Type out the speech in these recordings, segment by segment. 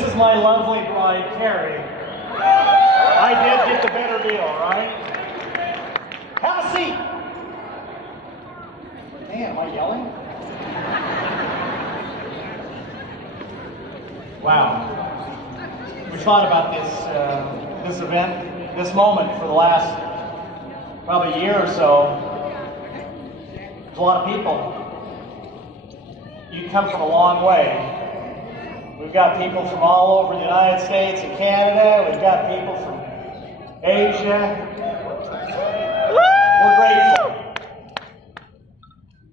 This is my lovely bride, Carrie. I did get the better deal, right? Have a seat. Man, am I yelling? Wow. We thought about this event, this moment for the last probably year or so. There's a lot of people. You come from a long way. We've got people from all over the United States and Canada. We've got people from Asia. We're grateful.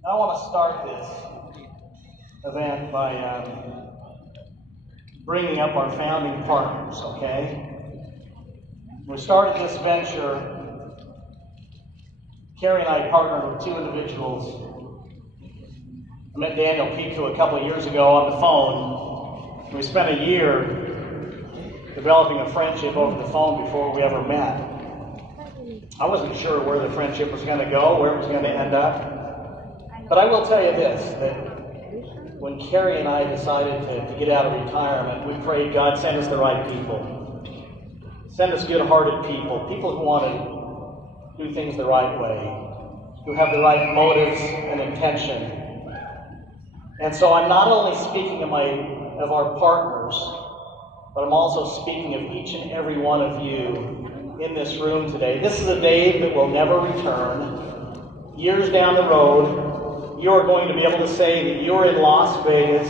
I want to start this event by bringing up our founding partners, okay? When we started this venture, Carrie and I partnered with two individuals. I met Daniel Piku a couple of years ago on the phone. We spent a year developing a friendship over the phone before we ever met. I wasn't sure where the friendship was going to go, where it was going to end up. But I will tell you this, that when Carrie and I decided to get out of retirement, we prayed, God, send us the right people. Send us good-hearted people, people who want to do things the right way, who have the right motives and intention. And so I'm not only speaking of our partners, but I'm also speaking of each and every one of you in this room today. This is a day that will never return. Years down the road, you're going to be able to say that you're in Las Vegas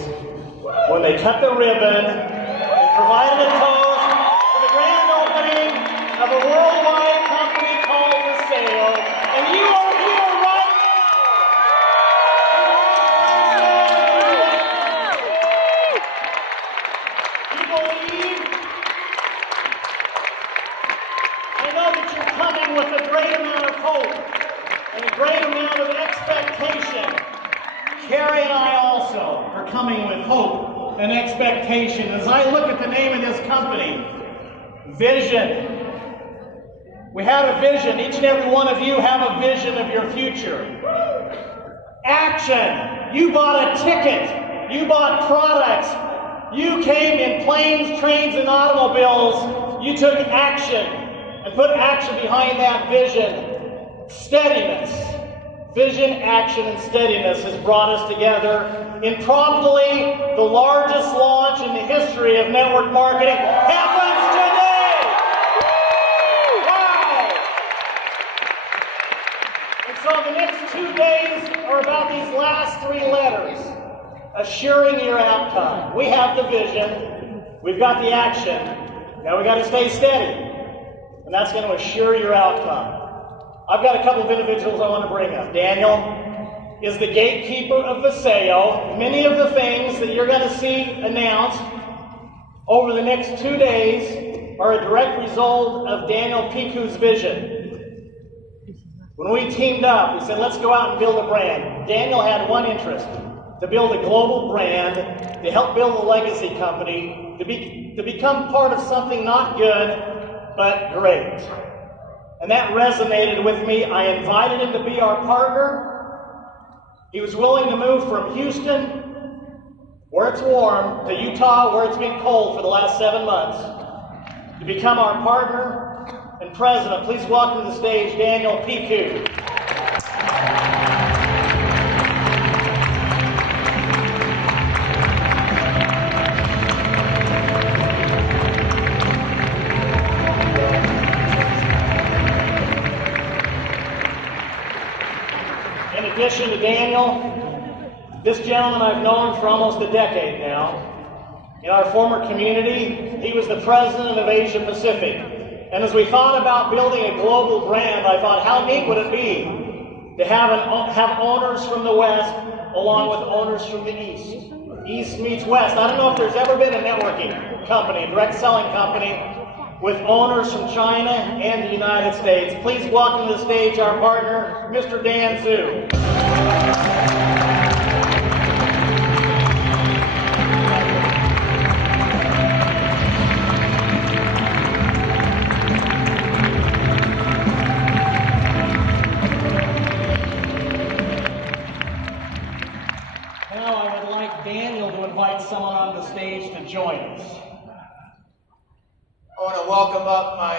when they cut the ribbon and provided a toast for the grand opening of a worldwide company called The Sale. And you are here right now. You believe? I know that you're coming with a great amount of hope and a great amount of expectation. Carrie and I also are coming with hope and expectation. As I look at the name of this company, Vision. We have a vision. Each and every one of you have a vision of your future. Action. You bought a ticket. You bought products. You came in planes, trains, and automobiles. You took action and put action behind that vision. Steadiness. Vision, action, and steadiness has brought us together in probably the largest launch in the history of network marketing. Happens today! Wow! And so the next 2 days are about these last 3 letters, assuring your outcome. We have the vision, we've got the action, now we got to stay steady, and that's going to assure your outcome. I've got a couple of individuals I want to bring up. Daniel is the gatekeeper of Viseo. Many of the things that you're going to see announced over the next 2 days are a direct result of Daniel Piku's vision. When we teamed up, we said, let's go out and build a brand. Daniel had one interest, to build a global brand, to help build a legacy company, to become part of something not good, but great. And that resonated with me. I invited him to be our partner. He was willing to move from Houston, where it's warm, to Utah, where it's been cold for the last 7 months, to become our partner and president. Please welcome to the stage Daniel Piku. In addition to Daniel, this gentleman I've known for almost a decade now. In our former community, he was the president of Asia Pacific. And as we thought about building a global brand, I thought, how neat would it be to have owners from the West along with owners from the East. East meets West. I don't know if there's ever been a networking company, a direct selling company, with owners from China and the United States. Please welcome to the stage our partner, Mr. Dan Zhu. Now I would like Daniel to invite someone on the stage to join us. I want to welcome up my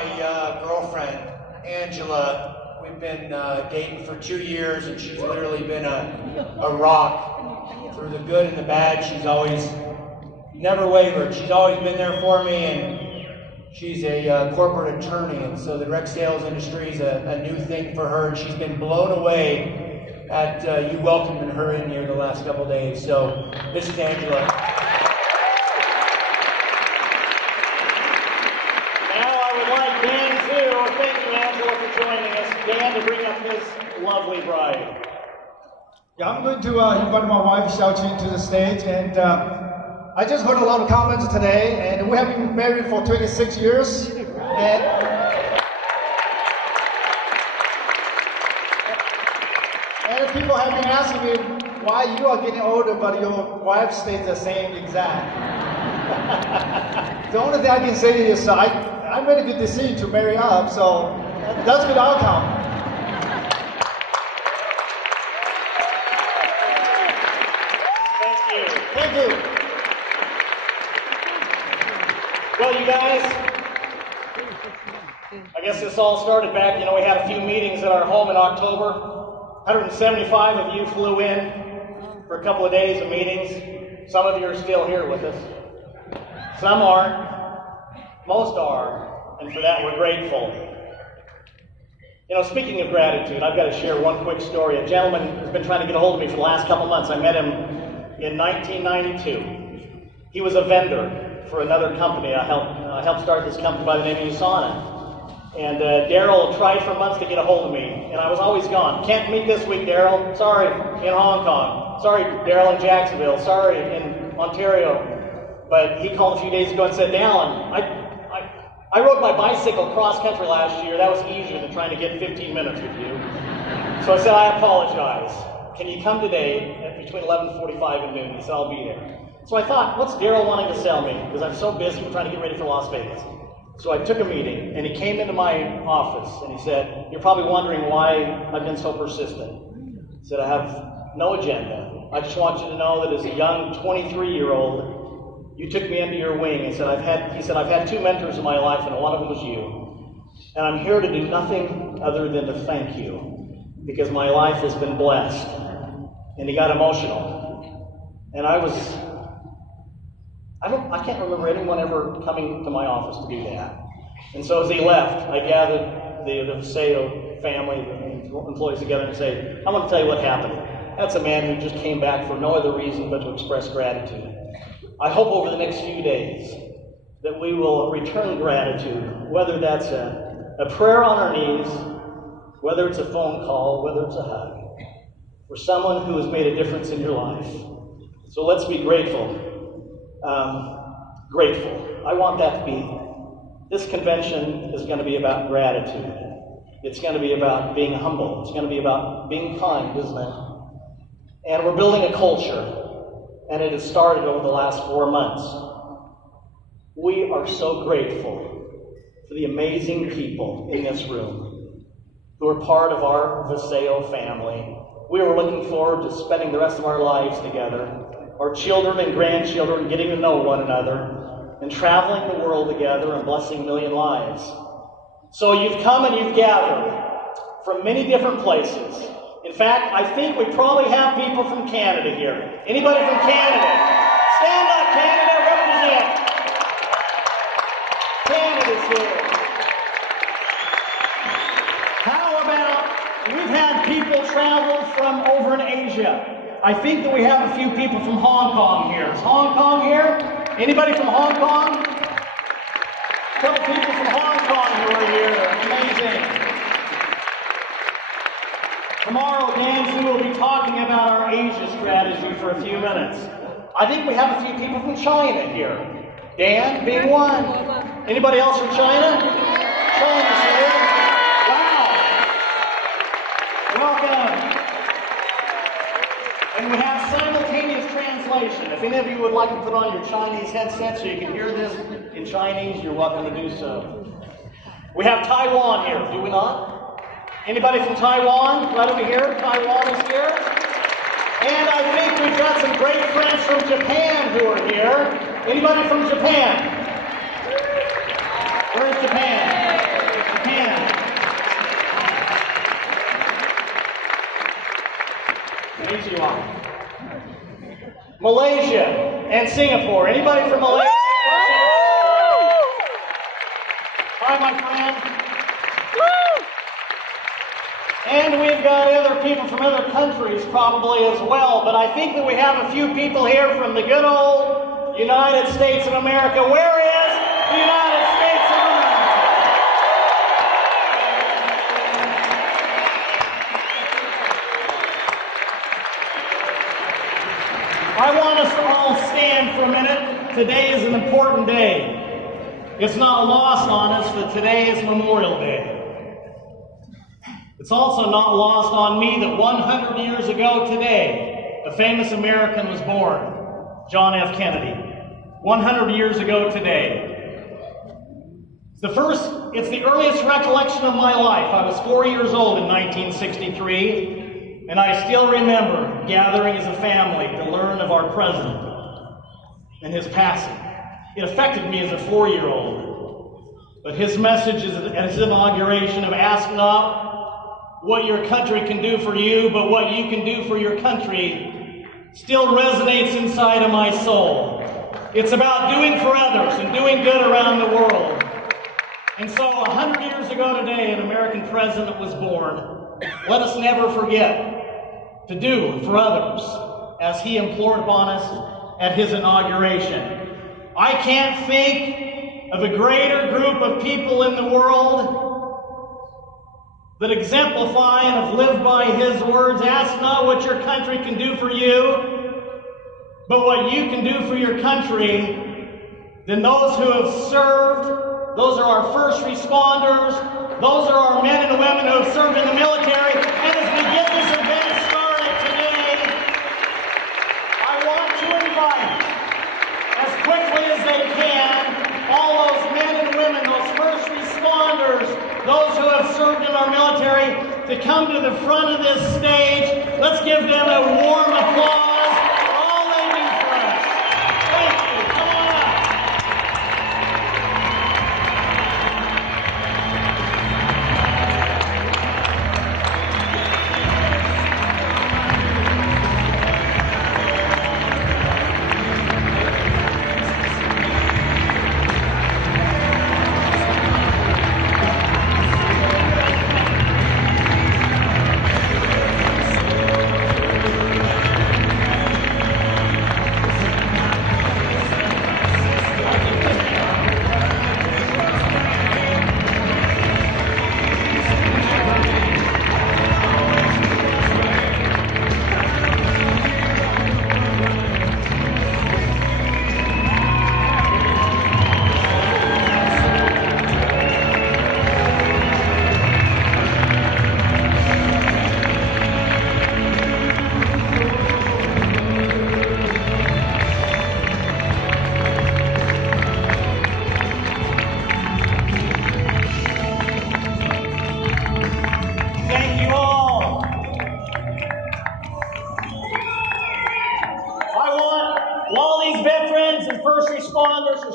girlfriend, Angela. We've been dating for 2 years, and she's literally been a rock. Through the good and the bad, she's always never wavered. She's always been there for me, and she's a corporate attorney, and so the direct sales industry is a new thing for her, and she's been blown away at you welcoming her in here the last couple days. So this is Angela. Thank you, Angela, for joining us. Dan, to bring up his lovely bride. Yeah, I'm going to invite my wife, Xiaoqing, to the stage. And I just heard a lot of comments today, and we have been married for 26 years. And people have been asking me why you are getting older, but your wife stays the same exact. The only thing I can say is I made a good decision to marry up, so that's a good outcome. Thank you. Thank you. Well, you guys, I guess this all started back, we had a few meetings at our home in October. 175 of you flew in for a couple of days of meetings. Some of you are still here with us. Some aren't. Most are, and for that we're grateful. Speaking of gratitude, I've got to share one quick story. A gentleman has been trying to get a hold of me for the last couple months. I met him in 1992. He was a vendor for another company. I helped start this company by the name of USANA. And Daryl tried for months to get a hold of me, and I was always gone. Can't meet this week, Daryl. Sorry, in Hong Kong. Sorry, Daryl, in Jacksonville. Sorry, in Ontario. But he called a few days ago and said, Dallin, I rode my bicycle cross-country last year. That was easier than trying to get 15 minutes with you. So I said, I apologize. Can you come today at between 11:45 and noon? He said, I'll be there. So I thought, what's Daryl wanting to sell me? Because I'm so busy, I'm trying to get ready for Las Vegas. So I took a meeting, and he came into my office, and he said, you're probably wondering why I've been so persistent. He said, I have no agenda. I just want you to know that as a young 23-year-old, you took me under your wing. He said, I've had 2 mentors in my life, and one of them was you. And I'm here to do nothing other than to thank you, because my life has been blessed. And he got emotional. And I can't remember anyone ever coming to my office to do that. And so as he left, I gathered the Vaseo family, the employees together, and said, I want to tell you what happened. That's a man who just came back for no other reason but to express gratitude. I hope over the next few days that we will return gratitude, whether that's a prayer on our knees, whether it's a phone call, whether it's a hug, for someone who has made a difference in your life. So let's be grateful. Grateful. I want that to be. This convention is going to be about gratitude. It's going to be about being humble. It's going to be about being kind, isn't it? And we're building a culture. And it has started over the last 4 months. We are so grateful for the amazing people in this room who are part of our Vaseo family. We are looking forward to spending the rest of our lives together, our children and grandchildren getting to know one another, and traveling the world together and blessing a million lives. So you've come and you've gathered from many different places. In fact, I think we probably have people from Canada here. Anybody from Canada? Stand up, Canada, represent. Canada's here. How about, we've had people travel from over in Asia. I think that we have a few people from Hong Kong here. Is Hong Kong here? Anybody from Hong Kong? A couple people from Hong Kong who are here. Amazing. Tomorrow, Dan will be talking about our Asia strategy for a few minutes. I think we have a few people from China here. Dan, being one. Anybody else from China? China's here. Wow. Welcome. And we have simultaneous translation. If any of you would like to put on your Chinese headset so you can hear this in Chinese, you're welcome to do so. We have Taiwan here, do we not? Anybody from Taiwan? Glad to be here. Taiwan is here. And I think we've got some great friends from Japan who are here. Anybody from Japan? Malaysia, and Singapore. Anybody from Malaysia? Hi, my friend. And we've got other people from other countries probably as well, but I think that we have a few people here from the good old United States of America. Where is the United States of America? I want us to all stand for a minute. Today is an important day. It's not lost on us that today is Memorial Day. It's also not lost on me that 100 years ago today, a famous American was born, John F. Kennedy. 100 years ago today. It's the earliest recollection of my life. I was 4 years old in 1963, and I still remember gathering as a family to learn of our president and his passing. It affected me as a 4-year-old. But his message at his inauguration of ask not what your country can do for you, but what you can do for your country, still resonates inside of my soul. It's about doing for others and doing good around the world. And so 100 years ago today, an American president was born. Let us never forget to do for others as he implored upon us at his inauguration. I can't think of a greater group of people in the world that exemplify and have lived by his words, ask not what your country can do for you, but what you can do for your country, than those who have served. Those are our first responders. Those are our men and women who have served in the military. And as we get this event started today, I want to invite, as quickly as they can, all those men and women, those first responders, those who have served in our military, to come to the front of this stage. Let's give them a warm applause for all they do for us. Thank you. Come on up.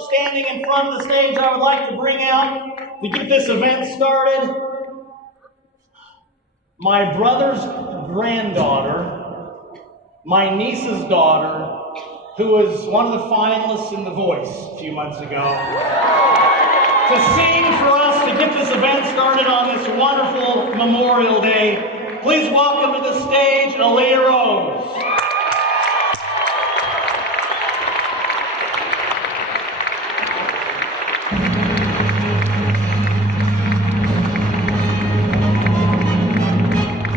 Standing in front of the stage, I would like to bring out, to get this event started, my brother's granddaughter, my niece's daughter, who was one of the finalists in The Voice a few months ago, to sing for us, to get this event started on this wonderful Memorial Day. Please welcome to the stage, Aaliyah Rose.